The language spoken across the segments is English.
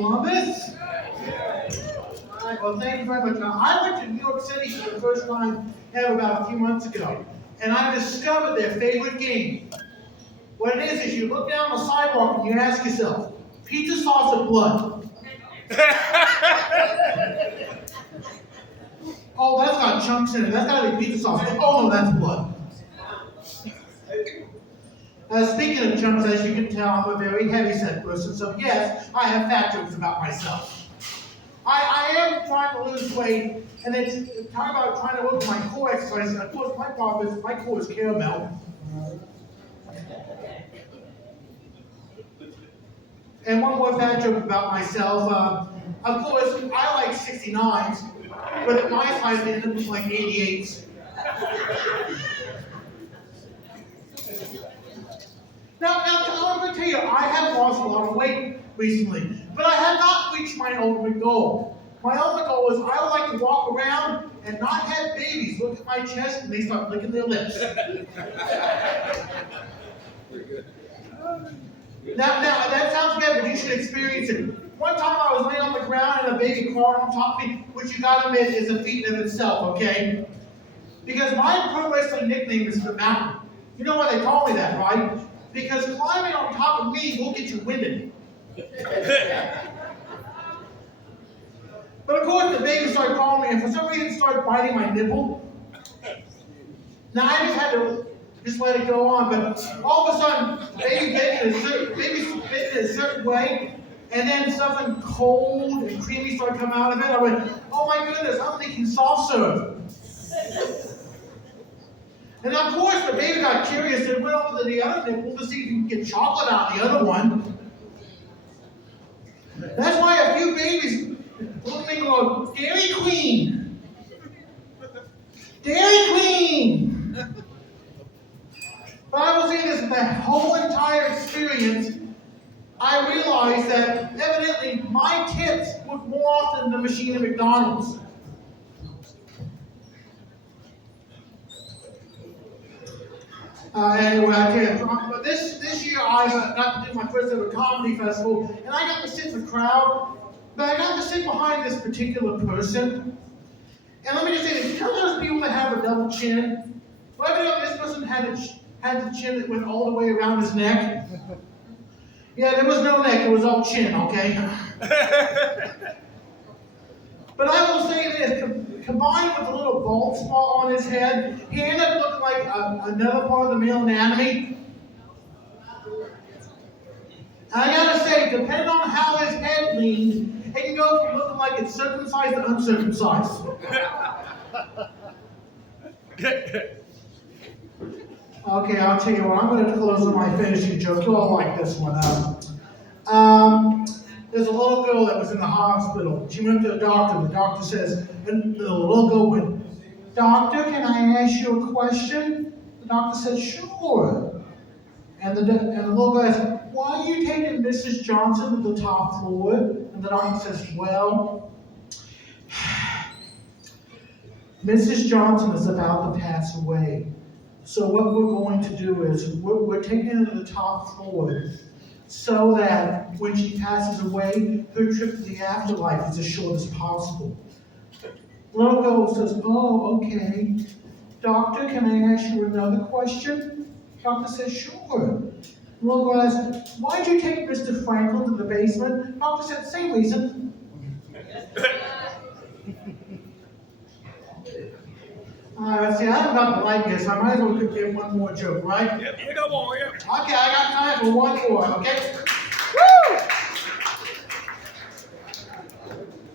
Columbus? All right, well, thank you very much. Now, I went to New York City for the first time ever about a few months ago, and I discovered their favorite game. What it is you look down the sidewalk and you ask yourself, pizza sauce or blood? Oh, that's got chunks in it. That's got to be pizza sauce. Oh, no, that's blood. Speaking of chunks, as you can tell, I'm a very heavy-set person, so yes, I have fat jokes about myself. I am trying to lose weight, and it's talking about trying to work my core exercises. Of course, my problem is my core is caramel. And one more fat joke about myself. Of course, I like 69s, but at my size, they end up like 88s. Now, I'm going to tell you, I have lost a lot of weight recently, but I have not reached my ultimate goal. My ultimate goal is I would like to walk around and not have babies look at my chest and they start licking their lips. Now, that sounds bad, but you should experience it. One time I was laying on the ground and a baby crawled on top of me, which you gotta admit is a feat in itself, okay? Because my pro wrestling nickname is the Mountain. You know why they call me that, right? Because climbing on top of me will get you winded. But of course, the baby started calling me, and for some reason, it started biting my nipple. Now, I just had to let it go on, but all of a sudden, baby bit in a certain way, and then something cold and creamy started coming out of it. I went, oh my goodness, I'm thinking soft serve. And of course, the baby got curious and went over to the other nipple to see if he could get chocolate out of the other one. That's why a few babies look at me and go, Dairy Queen! Dairy Queen! But I will say this, that whole entire experience, I realized that evidently my tits work more often than the machine at McDonald's. Anyway, I tell you, but this year I got to do my first ever comedy festival, and I got to sit in the crowd, but I got to sit behind this particular person. And let me just say this, you know those people that have a double chin? Well, evidently this person had the chin that went all the way around his neck. Yeah, there was no neck, it was all chin, okay? But I will say this, combined with a little bald spot on his head, he ended up looking like another part of the male anatomy. And I gotta say, depending on how his head leaned, it can go from looking like it's circumcised to uncircumcised. Okay, I'll tell you what, I'm going to close with my finishing joke. You all like this one. There's a little girl that was in the hospital. She went to the doctor. The doctor says, and the little girl went, Doctor, can I ask you a question? The doctor said, sure. And the little guy said, why are you taking Mrs. Johnson to the top floor? And the doctor says, well, Mrs. Johnson is about to pass away. So what we're going to do is we're taking her to the top floor so that when she passes away, her trip to the afterlife is as short as possible. Little girl says, oh, okay. Doctor, can I ask you another question? Doctor says, sure. Little girl asks, why'd you take Mr. Franklin to the basement? Doctor said, same reason. See, I haven't got the light yet, so I might as well give one more joke, right? Yep, you got one, yeah. Okay, I got time for one more, okay? Woo!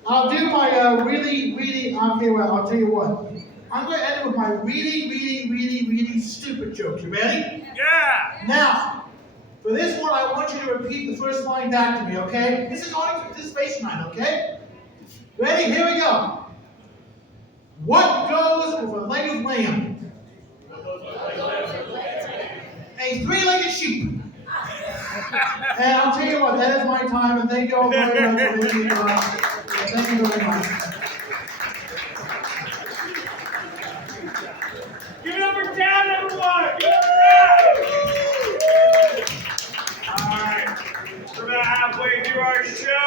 I'll do my okay, well, I'll tell you what. I'm going to end it with my really stupid joke. You ready? Yeah! Now, for this one, I want you to repeat the first line back to me, okay? This is only for participation line, okay? Ready? Here we go. What goes with a leg of lamb? A three-legged sheep. And I'll tell you what, that is my time, and thank you all very much for listening to us. Thank you very much. Give it up for Dad, everyone! Give it up for Dad! All right, we're about halfway through our show.